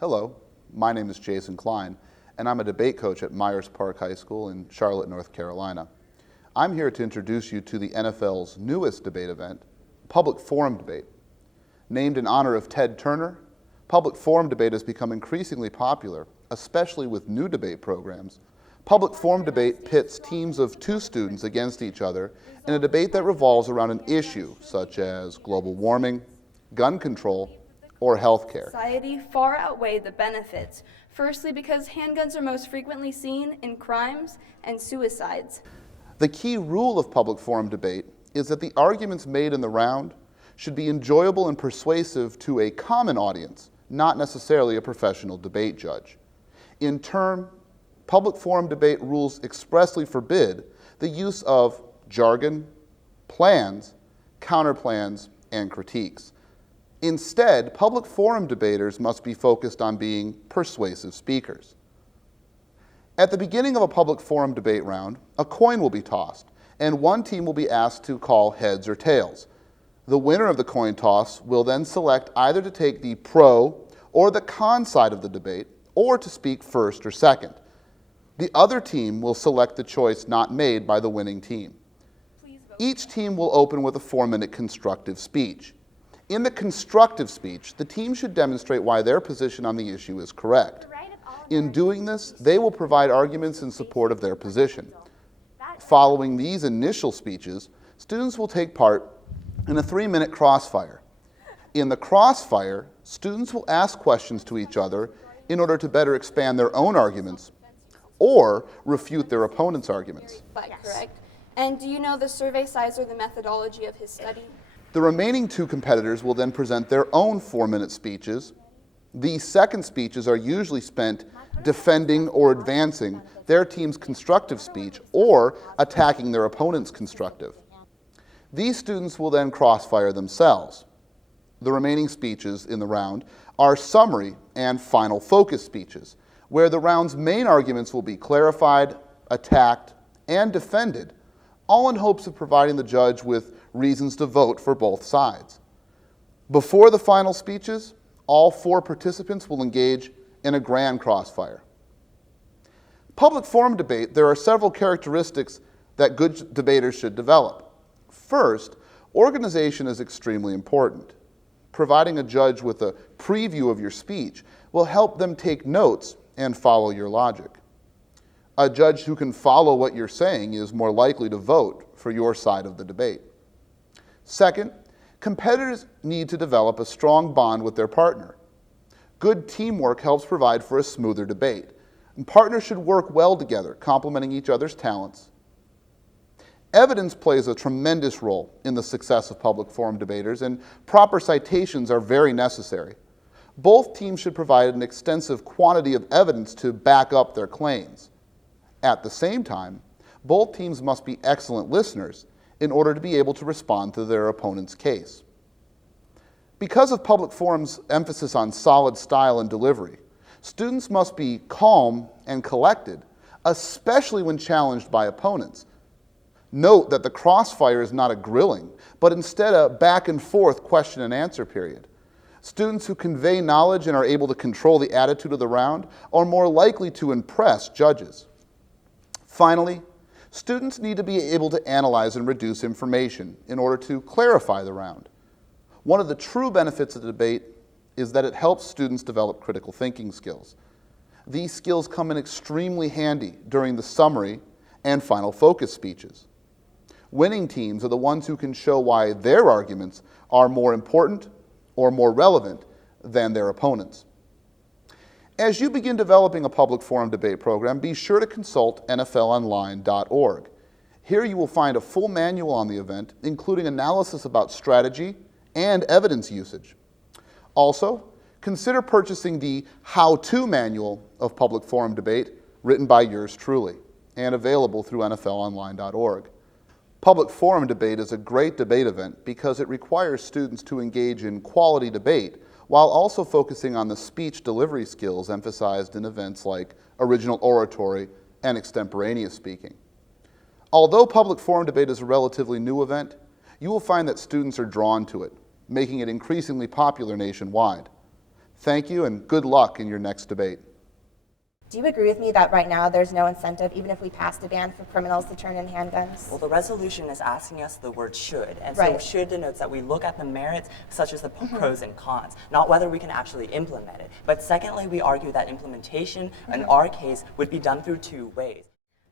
Hello, my name is Jason Kline, and I'm a debate coach at Myers Park High School in Charlotte, North Carolina. I'm here to introduce you to the NFL's newest debate event, Public Forum Debate. Named in honor of Ted Turner, Public Forum Debate has become increasingly popular, especially with new debate programs. Public Forum Debate pits teams of two students against each other in a debate that revolves around an issue such as global warming, gun control, or healthcare. Society far outweigh the benefits. Firstly, because handguns are most frequently seen in crimes and suicides. The key rule of public forum debate is that the arguments made in the round should be enjoyable and persuasive to a common audience, not necessarily a professional debate judge. In turn, public forum debate rules expressly forbid the use of jargon, plans, counterplans, and critiques. Instead, public forum debaters must be focused on being persuasive speakers. At the beginning of a public forum debate round, a coin will be tossed, and one team will be asked to call heads or tails. The winner of the coin toss will then select either to take the pro or the con side of the debate, or to speak first or second. The other team will select the choice not made by the winning team. Each team will open with a 4-minute constructive speech. In the constructive speech, the team should demonstrate why their position on the issue is correct. In doing this, they will provide arguments in support of their position. Following these initial speeches, students will take part in a 3-minute crossfire. In the crossfire, students will ask questions to each other in order to better expand their own arguments or refute their opponent's arguments. Correct. And do you know the survey size or the methodology of his study? The remaining two competitors will then present their own 4-minute speeches. These second speeches are usually spent defending or advancing their team's constructive speech or attacking their opponent's constructive. These students will then crossfire themselves. The remaining speeches in the round are summary and final focus speeches, where the round's main arguments will be clarified, attacked, and defended, all in hopes of providing the judge with reasons to vote for both sides. Before the final speeches, all 4 participants will engage in a grand crossfire. Public forum debate, there are several characteristics that good debaters should develop. First, organization is extremely important. Providing a judge with a preview of your speech will help them take notes and follow your logic. A judge who can follow what you're saying is more likely to vote for your side of the debate. Second, competitors need to develop a strong bond with their partner. Good teamwork helps provide for a smoother debate, and partners should work well together, complementing each other's talents. Evidence plays a tremendous role in the success of public forum debaters, and proper citations are very necessary. Both teams should provide an extensive quantity of evidence to back up their claims. At the same time, both teams must be excellent listeners in order to be able to respond to their opponent's case. Because of public forum's emphasis on solid style and delivery, students must be calm and collected, especially when challenged by opponents. Note that the crossfire is not a grilling, but instead a back and forth question and answer period. Students who convey knowledge and are able to control the attitude of the round are more likely to impress judges. Finally, students need to be able to analyze and reduce information in order to clarify the round. One of the true benefits of the debate is that it helps students develop critical thinking skills. These skills come in extremely handy during the summary and final focus speeches. Winning teams are the ones who can show why their arguments are more important or more relevant than their opponents. As you begin developing a public forum debate program, be sure to consult nflonline.org. Here you will find a full manual on the event, including analysis about strategy and evidence usage. Also, consider purchasing the how-to manual of public forum debate written by yours truly and available through nflonline.org. Public forum debate is a great debate event because it requires students to engage in quality debate while also focusing on the speech delivery skills emphasized in events like original oratory and extemporaneous speaking. Although public forum debate is a relatively new event, you will find that students are drawn to it, making it increasingly popular nationwide. Thank you, and good luck in your next debate. Do you agree with me that right now there's no incentive, even if we passed a ban, for criminals to turn in handguns? Well, the resolution is asking us the word should, and so Right. should denotes that we look at the merits such as the pros and cons, not whether we can actually implement it. But secondly, we argue that implementation, in our case, would be done through two ways.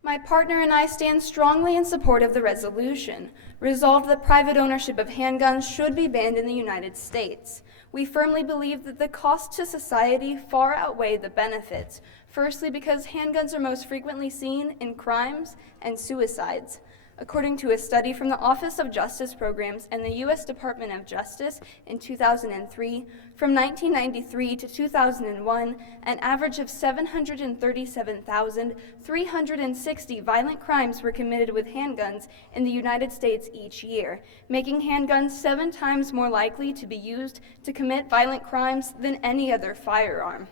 My partner and I stand strongly in support of the resolution. Resolved that private ownership of handguns should be banned in the United States. We firmly believe that the costs to society far outweigh the benefits. Firstly, because handguns are most frequently seen in crimes and suicides. According to a study from the Office of Justice Programs and the U.S. Department of Justice in 2003, from 1993 to 2001, an average of 737,360 violent crimes were committed with handguns in the United States each year, making handguns 7 times more likely to be used to commit violent crimes than any other firearm.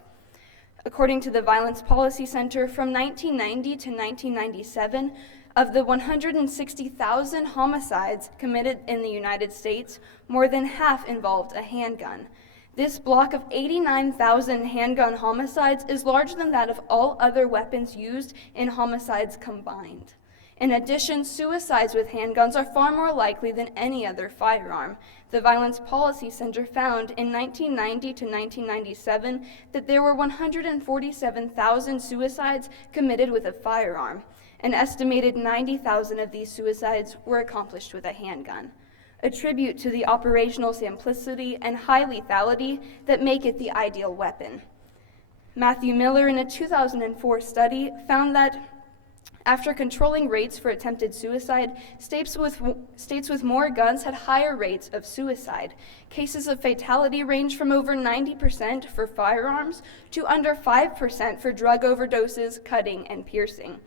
According to the Violence Policy Center, from 1990 to 1997, of the 160,000 homicides committed in the United States, more than half involved a handgun. This block of 89,000 handgun homicides is larger than that of all other weapons used in homicides combined. In addition, suicides with handguns are far more likely than any other firearm. The Violence Policy Center found in 1990 to 1997 that there were 147,000 suicides committed with a firearm. An estimated 90,000 of these suicides were accomplished with a handgun, a tribute to the operational simplicity and high lethality that make it the ideal weapon. Matthew Miller, in a 2004 study, found that after controlling rates for attempted suicide, states with more guns had higher rates of suicide. Cases of fatality range from over 90% for firearms to under 5% for drug overdoses, cutting, and piercing.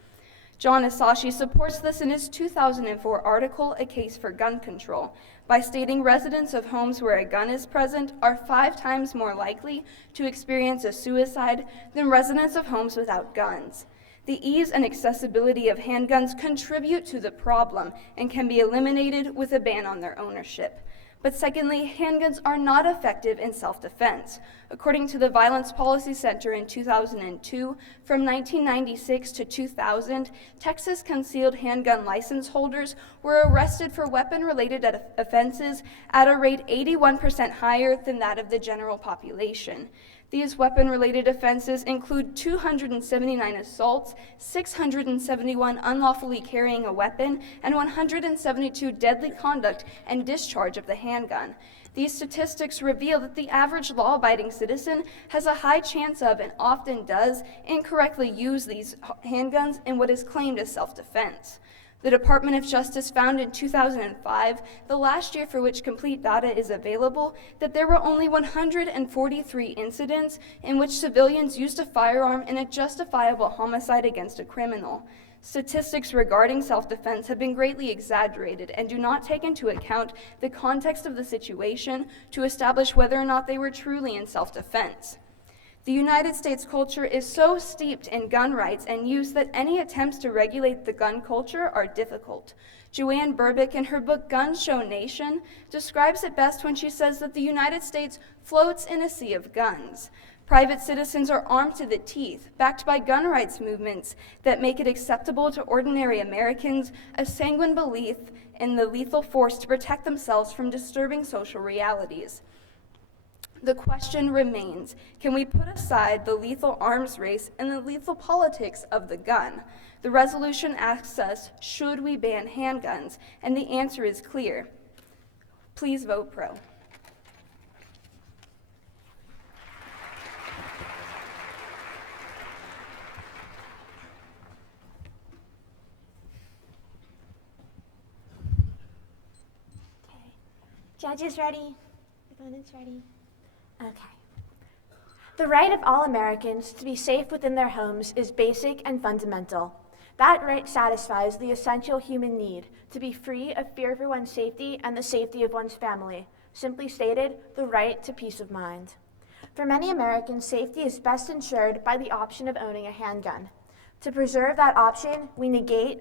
John Asashi supports this in his 2004 article, A Case for Gun Control, by stating residents of homes where a gun is present are 5 times more likely to experience a suicide than residents of homes without guns. The ease and accessibility of handguns contribute to the problem and can be eliminated with a ban on their ownership. But secondly, handguns are not effective in self-defense. According to the Violence Policy Center in 2002, from 1996 to 2000, Texas concealed handgun license holders were arrested for weapon-related offenses at a rate 81% higher than that of the general population. These weapon-related offenses include 279 assaults, 671 unlawfully carrying a weapon, and 172 deadly conduct and discharge of the handgun. These statistics reveal that the average law-abiding citizen has a high chance of, and often does, incorrectly use these handguns in what is claimed as self-defense. The Department of Justice found in 2005, the last year for which complete data is available, that there were only 143 incidents in which civilians used a firearm in a justifiable homicide against a criminal. Statistics regarding self-defense have been greatly exaggerated and do not take into account the context of the situation to establish whether or not they were truly in self-defense. The United States culture is so steeped in gun rights and use that any attempts to regulate the gun culture are difficult. Joanne Burbick, in her book Guns Show Nation, describes it best when she says that the United States floats in a sea of guns. Private citizens are armed to the teeth, backed by gun rights movements that make it acceptable to ordinary Americans a sanguine belief in the lethal force to protect themselves from disturbing social realities. The question remains, can we put aside the lethal arms race and the lethal politics of the gun? The resolution asks us, should we ban handguns? And the answer is clear. Please vote pro. Judges ready? Opponents ready? Okay. The right of all Americans to be safe within their homes is basic and fundamental. That right satisfies the essential human need to be free of fear for one's safety and the safety of one's family. Simply stated, the right to peace of mind. For many Americans, safety is best ensured by the option of owning a handgun. To preserve that option, we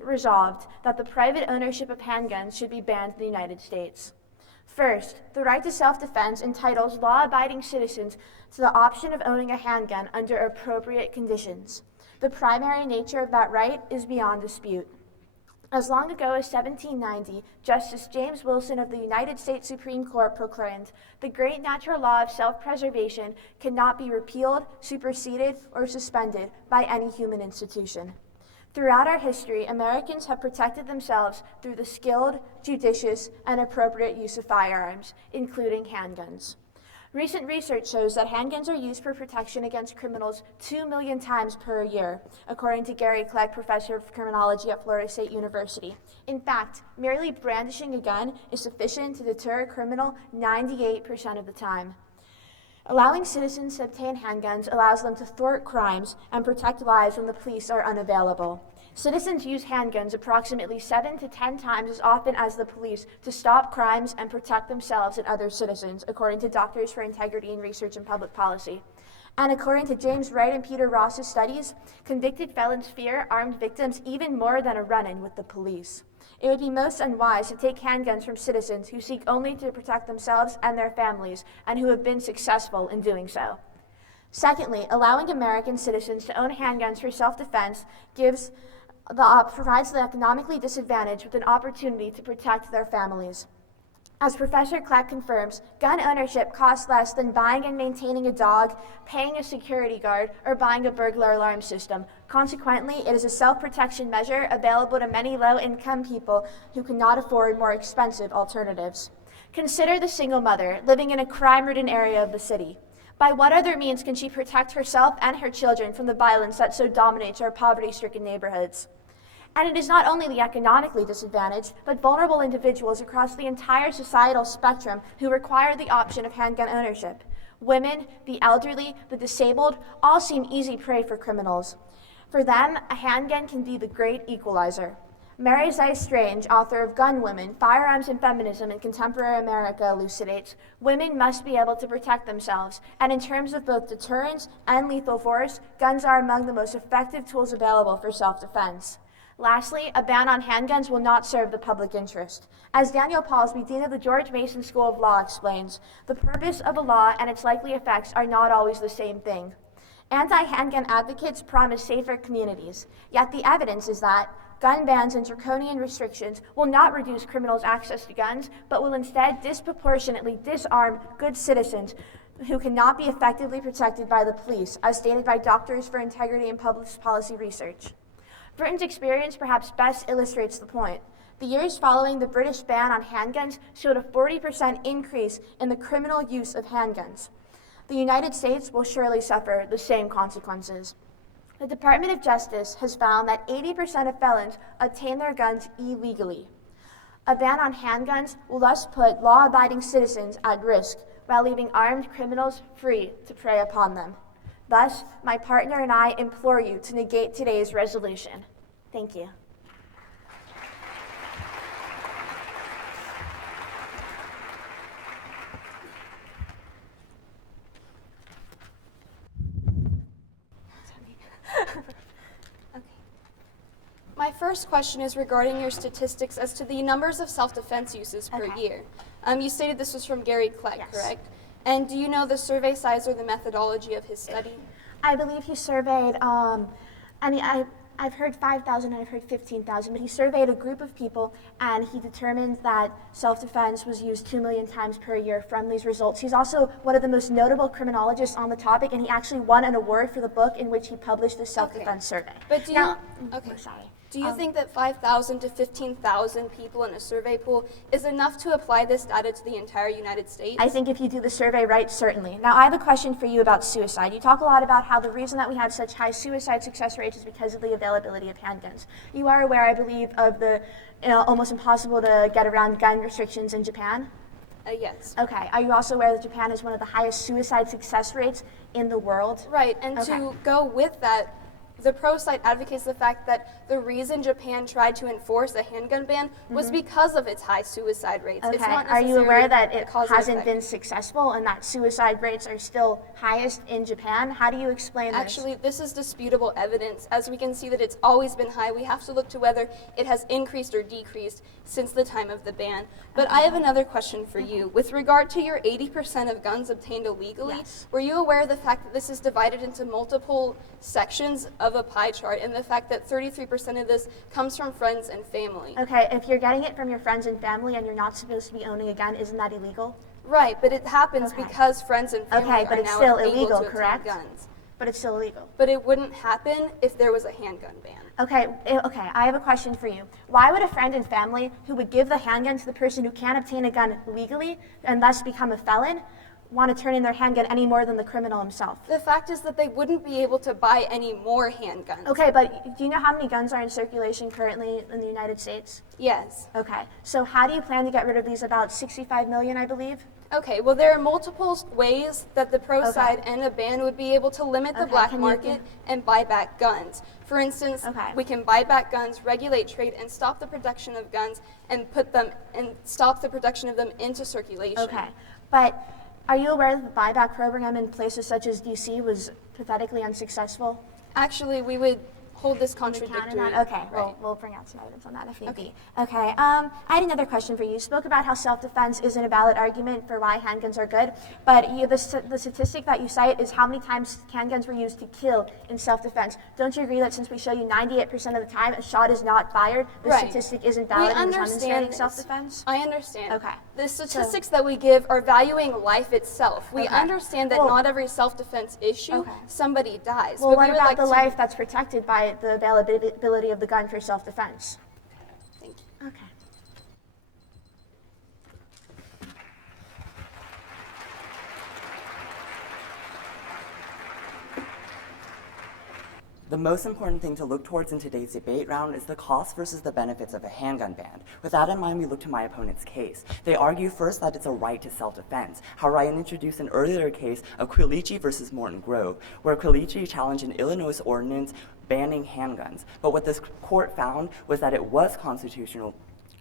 resolved that the private ownership of handguns should be banned in the United States. First, the right to self-defense entitles law-abiding citizens to the option of owning a handgun under appropriate conditions. The primary nature of that right is beyond dispute. As long ago as 1790, Justice James Wilson of the United States Supreme Court proclaimed, "The great natural law of self-preservation cannot be repealed, superseded, or suspended by any human institution." Throughout our history, Americans have protected themselves through the skilled, judicious, and appropriate use of firearms, including handguns. Recent research shows that handguns are used for protection against criminals 2 million times per year, according to Gary Clegg, professor of criminology at Florida State University. In fact, merely brandishing a gun is sufficient to deter a criminal 98% of the time. Allowing citizens to obtain handguns allows them to thwart crimes and protect lives when the police are unavailable. Citizens use handguns approximately 7 to 10 times as often as the police to stop crimes and protect themselves and other citizens, according to Doctors for Integrity in Research and Public Policy. And according to James Wright and Peter Ross's studies, convicted felons fear armed victims even more than a run-in with the police. It would be most unwise to take handguns from citizens who seek only to protect themselves and their families, and who have been successful in doing so. Secondly, allowing American citizens to own handguns for self-defense provides the economically disadvantaged with an opportunity to protect their families. As Professor Clegg confirms, gun ownership costs less than buying and maintaining a dog, paying a security guard, or buying a burglar alarm system. Consequently, it is a self-protection measure available to many low-income people who cannot afford more expensive alternatives. Consider the single mother living in a crime-ridden area of the city. By what other means can she protect herself and her children from the violence that so dominates our poverty-stricken neighborhoods? And it is not only the economically disadvantaged, but vulnerable individuals across the entire societal spectrum who require the option of handgun ownership. Women, the elderly, the disabled, all seem easy prey for criminals. For them, a handgun can be the great equalizer. Mary Zeiss Strange, author of Gun Women, Firearms and Feminism in Contemporary America, elucidates, women must be able to protect themselves, and in terms of both deterrence and lethal force, guns are among the most effective tools available for self-defense. Lastly, a ban on handguns will not serve the public interest. As Daniel Paulsby, dean of the George Mason School of Law, explains, the purpose of a law and its likely effects are not always the same thing. Anti-handgun advocates promise safer communities, yet the evidence is that gun bans and draconian restrictions will not reduce criminals' access to guns, but will instead disproportionately disarm good citizens who cannot be effectively protected by the police, as stated by Doctors for Integrity in Public Policy Research. Britain's experience perhaps best illustrates the point. The years following the British ban on handguns showed a 40% increase in the criminal use of handguns. The United States will surely suffer the same consequences. The Department of Justice has found that 80% of felons obtain their guns illegally. A ban on handguns will thus put law-abiding citizens at risk while leaving armed criminals free to prey upon them. Thus, my partner and I implore you to negate today's resolution. Thank you. My first question is regarding your statistics as to the numbers of self-defense uses per year. You stated this was from Gary Clegg, yes. Correct? And do you know the survey size or the methodology of his study? I believe he surveyed, I've heard 5,000 and I've heard 15,000, but he surveyed a group of people and he determined that self-defense was used 2 million times per year from these results. He's also one of the most notable criminologists on the topic, and he actually won an award for the book in which he published the self-defense survey. But do you, sorry. Do you think that 5,000 to 15,000 people in a survey pool is enough to apply this data to the entire United States? I think if you do the survey right, certainly. Now, I have a question for you about suicide. You talk a lot about how the reason that we have such high suicide success rates is because of the availability of handguns. You are aware, I believe, of the almost impossible to get around gun restrictions in Japan? Yes. Okay. Are you also aware that Japan has one of the highest suicide success rates in the world? Right, and to go with that, the pro side advocates the fact that the reason Japan tried to enforce a handgun ban was because of its high suicide rates. It's Okay, not are you aware that necessarily it the cause and hasn't effect. been successful and that suicide rates are still highest in Japan? How do you explain this? Actually, this is disputable evidence. As we can see that it's always been high, we have to look to whether it has increased or decreased since the time of the ban. But I have another question for you. With regard to your 80% of guns obtained illegally, Yes. were you aware of the fact that this is divided into multiple sections of a pie chart and the fact that 33% of this comes from friends and family? Okay, if you're getting it from your friends and family and you're not supposed to be owning a gun, isn't that illegal? Right, but it happens Okay. because friends and family Okay, but are it's now still able illegal, to obtain correct? guns. But it's still illegal. But it wouldn't happen if there was a handgun ban. Okay, I have a question for you. Why would a friend and family who would give the handgun to the person who can't obtain a gun legally and thus become a felon want to turn in their handgun any more than the criminal himself? The fact is that they wouldn't be able to buy any more handguns. Okay, but do you know how many guns are in circulation currently in the United States? Yes. Okay, so how do you plan to get rid of these about 65 million, I believe? Okay, well, there are multiple ways that the pro Okay. side and a ban would be able to limit the Okay, black can you- market and buy back guns. For instance, Okay. we can buy back guns, regulate trade, and stop the production of guns and stop the production of them into circulation. Okay, but are you aware that the buyback program in places such as DC was pathetically unsuccessful? Actually, we would hold this Counted contradictory. on? Okay, right. we'll bring out some evidence on that if need be. Okay, I had another question for you. You spoke about how self-defense isn't a valid argument for why handguns are good, but the statistic that you cite is how many times handguns were used to kill in self-defense. Don't you agree that since we show you 98% of the time a shot is not fired, the Right. statistic isn't We valid in understand demonstrating this. self-defense? I understand. Okay. The statistics that we give are valuing life itself. We Okay. understand that Well- not every self-defense issue, Okay. somebody dies. Well, but what we would about like the to- life that's protected by the availability of the gun for self-defense? Thank you. Okay. The most important thing to look towards in today's debate round is the cost versus the benefits of a handgun ban. With that in mind, we look to my opponent's case. They argue first that it's a right to self-defense. However, I introduced an earlier case of Quilici versus Morton Grove, where Quilici challenged an Illinois ordinance banning handguns. But what this court found was that it was constitutional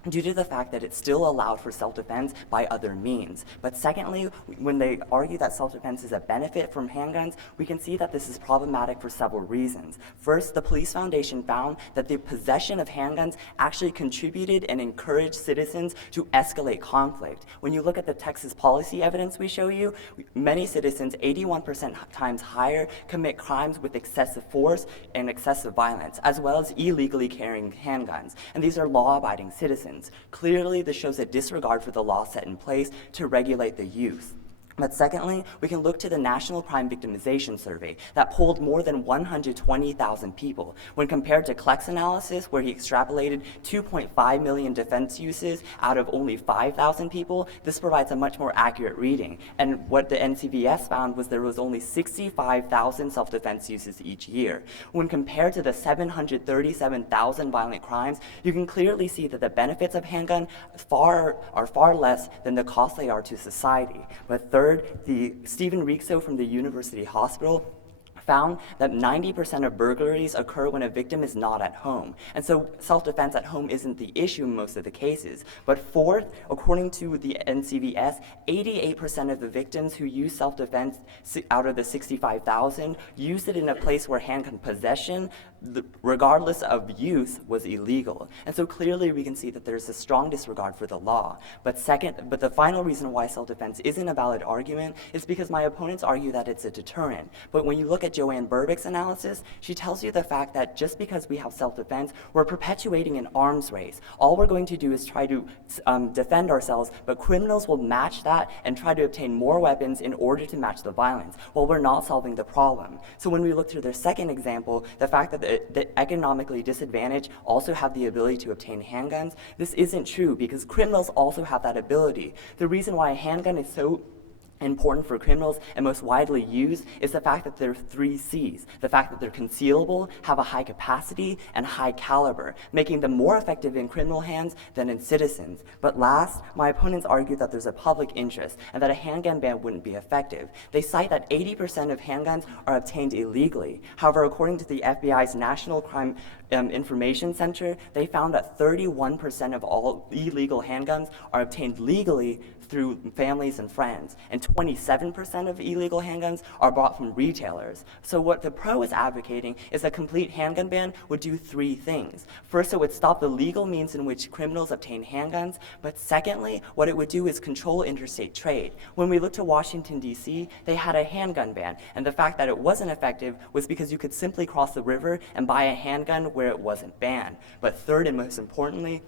due to the fact that it still allowed for self-defense by other means. But secondly, when they argue that self-defense is a benefit from handguns, we can see that this is problematic for several reasons. First, the Police Foundation found that the possession of handguns actually contributed and encouraged citizens to escalate conflict. When you look at the Texas policy evidence we show you, many citizens, 81% times higher, commit crimes with excessive force and excessive violence, as well as illegally carrying handguns. And these are law-abiding citizens. Clearly, this shows a disregard for the law set in place to regulate the youth. But secondly, we can look to the National Crime Victimization Survey that polled more than 120,000 people. When compared to Kleck's analysis, where he extrapolated 2.5 million defense uses out of only 5,000 people, this provides a much more accurate reading. And what the NCVS found was there was only 65,000 self-defense uses each year. When compared to the 737,000 violent crimes, you can clearly see that the benefits of handgun are far less than the costs they are to society. But third, the Stephen Rixo from the University Hospital found that 90% of burglaries occur when a victim is not at home. And so self-defense at home isn't the issue in most of the cases. But fourth, according to the NCVS, 88% of the victims who use self-defense out of the 65,000 used it in a place where handgun possession, regardless of use, was illegal. And so clearly we can see that there's a strong disregard for the law. But the final reason why self-defense isn't a valid argument is because my opponents argue that it's a deterrent. But when you look at Joanne Burbick's analysis, she tells you the fact that just because we have self-defense, we're perpetuating an arms race. All we're going to do is try to defend ourselves, but criminals will match that and try to obtain more weapons in order to match the violence, while we're not solving the problem. So when we look through their second example, the fact that the economically disadvantaged also have the ability to obtain handguns, this isn't true because criminals also have that ability. The reason why a handgun is so important for criminals and most widely used is the fact that they're 3 C's. The fact that they're concealable, have a high capacity, and high caliber, making them more effective in criminal hands than in citizens. But last, my opponents argue that there's a public interest and that a handgun ban wouldn't be effective. They cite that 80% of handguns are obtained illegally. However, according to the FBI's National Crime Information Center, they found that 31% of all illegal handguns are obtained legally through families and friends, and 27% of illegal handguns are bought from retailers. So what the pro is advocating is a complete handgun ban would do 3 things. First, it would stop the legal means in which criminals obtain handguns, but secondly, what it would do is control interstate trade. When we look to Washington, D.C., they had a handgun ban, and the fact that it wasn't effective was because you could simply cross the river and buy a handgun where it wasn't banned. But third, and most importantly,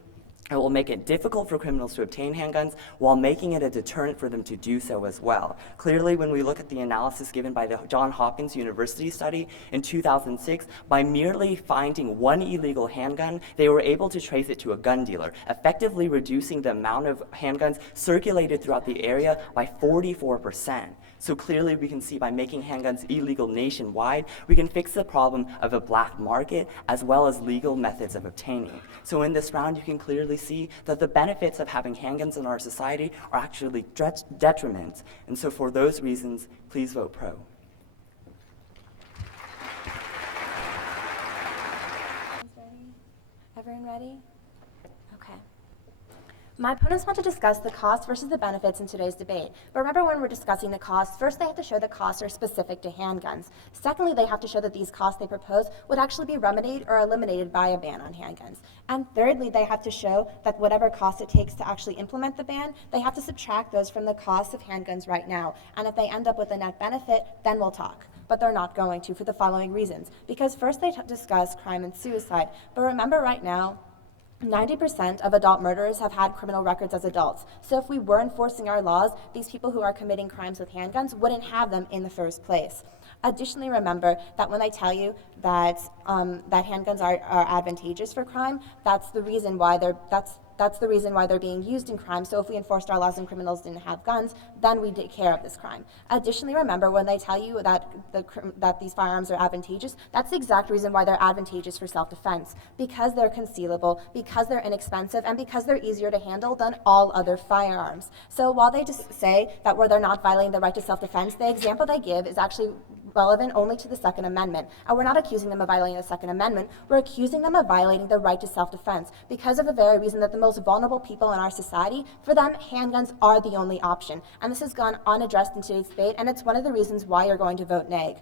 it will make it difficult for criminals to obtain handguns while making it a deterrent for them to do so as well. Clearly, when we look at the analysis given by the Johns Hopkins University study in 2006, by merely finding 1 illegal handgun, they were able to trace it to a gun dealer, effectively reducing the amount of handguns circulated throughout the area by 44%. So clearly we can see by making handguns illegal nationwide, we can fix the problem of a black market as well as legal methods of obtaining. So in this round, you can clearly see that the benefits of having handguns in our society are actually detriments. And so for those reasons, please vote pro. Everyone ready? Okay. My opponents want to discuss the costs versus the benefits in today's debate. But remember, when we're discussing the costs, first they have to show the costs are specific to handguns. Secondly, they have to show that these costs they propose would actually be remedied or eliminated by a ban on handguns. And thirdly, they have to show that whatever cost it takes to actually implement the ban, they have to subtract those from the cost of handguns right now. And if they end up with a net benefit, then we'll talk. But they're not going to for the following reasons. Because first they discuss crime and suicide. But remember, right now, 90% of adult murderers have had criminal records as adults. So if we were enforcing our laws, these people who are committing crimes with handguns wouldn't have them in the first place. Additionally, remember that when I tell you that that handguns are advantageous for crime, that's the reason why they're being used in crime. So if we enforced our laws and criminals didn't have guns, then we'd take care of this crime. Additionally, remember when they tell you that these firearms are advantageous, that's the exact reason why they're advantageous for self-defense. Because they're concealable, because they're inexpensive, and because they're easier to handle than all other firearms. So while they just say that where they're not violating the right to self-defense, the example they give is actually relevant only to the Second Amendment. And we're not accusing them of violating the Second Amendment, we're accusing them of violating the right to self-defense because of the very reason that the most vulnerable people in our society, for them, handguns are the only option. And this has gone unaddressed in today's debate, and it's one of the reasons why you're going to vote nay.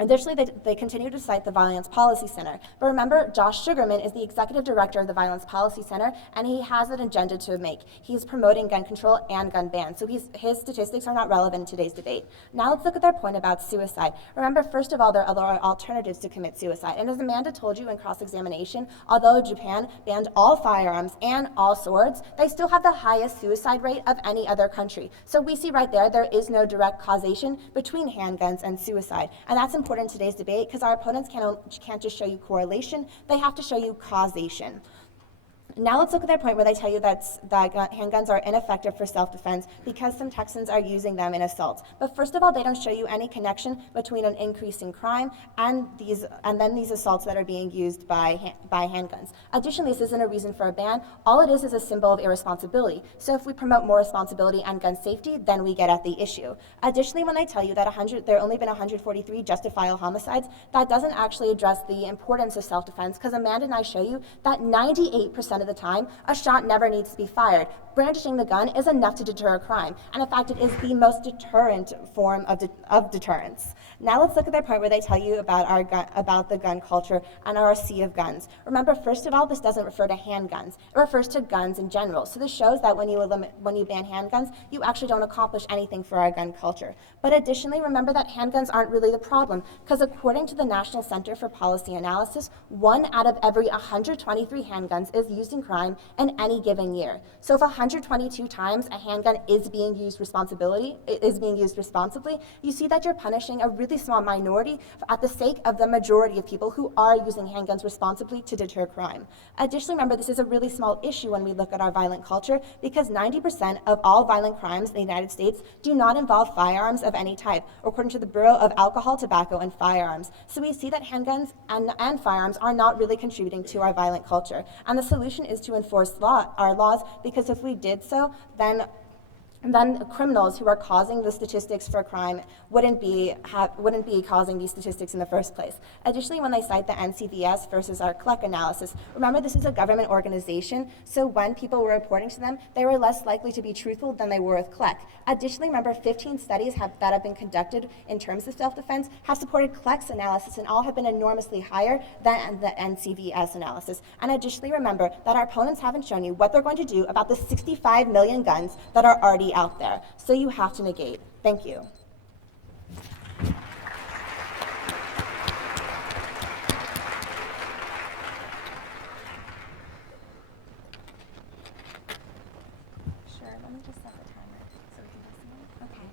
Additionally, they continue to cite the Violence Policy Center. But remember, Josh Sugarman is the executive director of the Violence Policy Center, and he has an agenda to make. He's promoting gun control and gun bans, so his statistics are not relevant in today's debate. Now let's look at their point about suicide. Remember, first of all, there are alternatives to commit suicide. And as Amanda told you in cross-examination, although Japan banned all firearms and all swords, they still have the highest suicide rate of any other country. So we see right there is no direct causation between handguns and suicide. And that's important in today's debate because our opponents can't just show you correlation, they have to show you causation. Now let's look at their point where they tell you that handguns are ineffective for self-defense because some Texans are using them in assaults. But first of all, they don't show you any connection between an increase in crime and then these assaults that are being used by handguns. Additionally, this isn't a reason for a ban. All it is a symbol of irresponsibility. So if we promote more responsibility and gun safety, then we get at the issue. Additionally, when they tell you that there have only been 143 justifiable homicides, that doesn't actually address the importance of self-defense because Amanda and I show you that 98% of the time, a shot never needs to be fired. Brandishing the gun is enough to deter a crime, and in fact, it is the most deterrent form of deterrence. Now let's look at their point where they tell you about the gun culture and our sea of guns. Remember, first of all, this doesn't refer to handguns. It refers to guns in general. So this shows that when you ban handguns, you actually don't accomplish anything for our gun culture. But additionally, remember that handguns aren't really the problem, because according to the National Center for Policy Analysis, 1 out of every 123 handguns is used reducing crime in any given year. So if 122 times a handgun is being used responsibly, you see that you're punishing a really small minority at the sake of the majority of people who are using handguns responsibly to deter crime. Additionally, remember, this is a really small issue when we look at our violent culture because 90% of all violent crimes in the United States do not involve firearms of any type, according to the Bureau of Alcohol, Tobacco, and Firearms. So we see that handguns and firearms are not really contributing to our violent culture. And the solution is to enforce our laws, because if we did so, then criminals who are causing the statistics for crime wouldn't be causing these statistics in the first place. Additionally, when they cite the NCVS versus our CLEC analysis, remember this is a government organization, so when people were reporting to them, they were less likely to be truthful than they were with CLEC. Additionally, remember 15 studies that have been conducted in terms of self-defense have supported CLEC's analysis, and all have been enormously higher than the NCVS analysis. And additionally, remember that our opponents haven't shown you what they're going to do about the 65 million guns that are already out there. So you have to negate. Thank you. Sure, let me just set the timer so we can listen. Okay.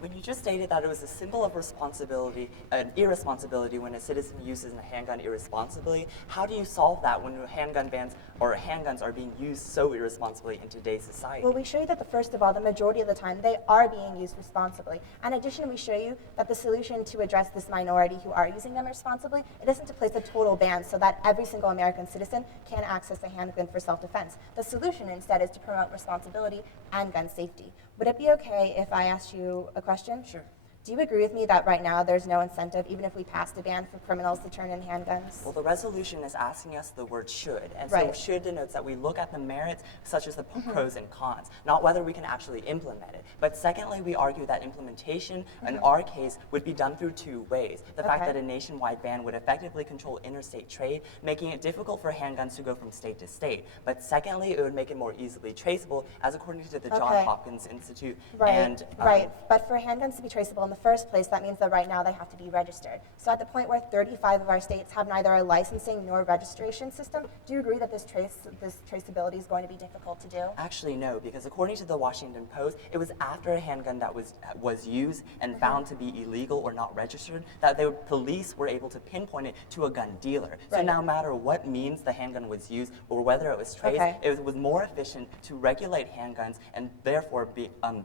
When you just stated that it was a symbol of responsibility, an irresponsibility when a citizen uses a handgun irresponsibly, how do you solve that when handgun bans or handguns are being used so irresponsibly in today's society? Well, we show you that first of all, the majority of the time, they are being used responsibly. In addition, we show you that the solution to address this minority who are using them responsibly, it isn't to place a total ban so that every single American citizen can access a handgun for self-defense. The solution instead is to promote responsibility and gun safety. Would it be okay if I asked you a question? Sure. Do you agree with me that right now there's no incentive, even if we passed a ban, for criminals to turn in handguns? Well, the resolution is asking us the word should, and Right. so should denotes that we look at the merits, such as the pros and cons, not whether we can actually implement it. But secondly, we argue that implementation, in our case, would be done through two ways. The fact Okay. that a nationwide ban would effectively control interstate trade, making it difficult for handguns to go from state to state. But secondly, it would make it more easily traceable, as according to the Johns Okay. Hopkins Institute. Right, And, right. But for handguns to be traceable in the first place, that means that right now they have to be registered. So at the point where 35 of our states have neither a licensing nor registration system, do you agree that this traceability is going to be difficult to do? Actually, no, because according to the Washington Post, it was after a handgun that was used and found to be illegal or not registered that the police were able to pinpoint it to a gun dealer. So Right. no matter what means the handgun was used or whether it was traced, Okay. it was more efficient to regulate handguns and therefore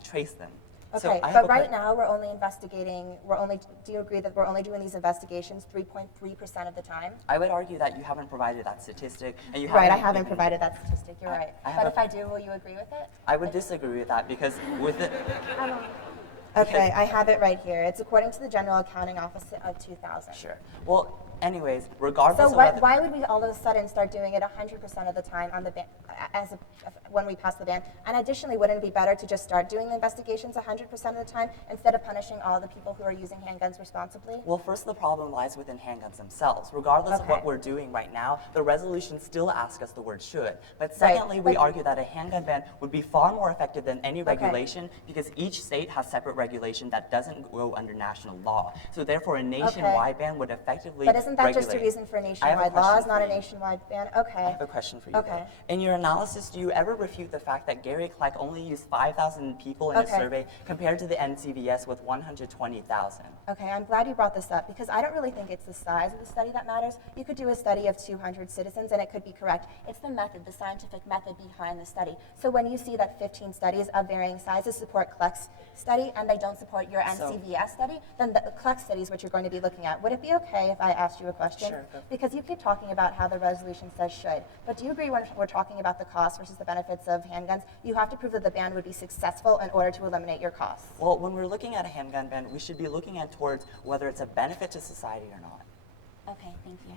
trace them. So Okay, I have but a right now we're only investigating, do you agree that we're only doing these investigations 3.3% of the time? I would argue that you haven't provided that statistic, and you Right, I haven't haven't given- provided that statistic, you're right. I have But a- if I do, will you agree with it? I would disagree with that because with it. Okay, I have it right here. It's according to the General Accounting Office of 2000. Sure. Well, anyways, regardless So of whether. why would we all of a sudden start doing it 100% of the time on the ban, when we pass the ban? And additionally, wouldn't it be better to just start doing the investigations 100% of the time instead of punishing all the people who are using handguns responsibly? Well, first, the problem lies within handguns themselves. Regardless of Okay. what we're doing right now, the resolution still asks us the word should. But secondly, we but- argue that a handgun ban would be far more effective than any regulation because each state has separate regulation that doesn't go under national law. So therefore, a nationwide ban would effectively But isn't that just a regulate. reason for a I have a nationwide law, question is not for a you. nationwide ban? I Okay. have a question for you. Okay. though. In your analysis, do you ever refute the fact that Gary Kleck only used 5,000 people in a Okay. survey compared to the NCVS with 120,000? Okay, I'm glad you brought this up because I don't really think it's the size of the study that matters. You could do a study of 200 citizens and it could be correct. It's the method, the scientific method behind the study. So when you see that 15 studies of varying sizes support Kleck's study and they don't support your NCVS study, then the Kleck study is what you're going to be looking at. Would it be okay if I asked you a question? Sure, go. Because you keep talking about how the resolution says should, but do you agree when we're talking about the cost versus the benefits of handguns, you have to prove that the ban would be successful in order to eliminate your costs? Well, when we're looking at a handgun ban, we should be looking at towards whether it's a benefit to society or not. Okay, thank you.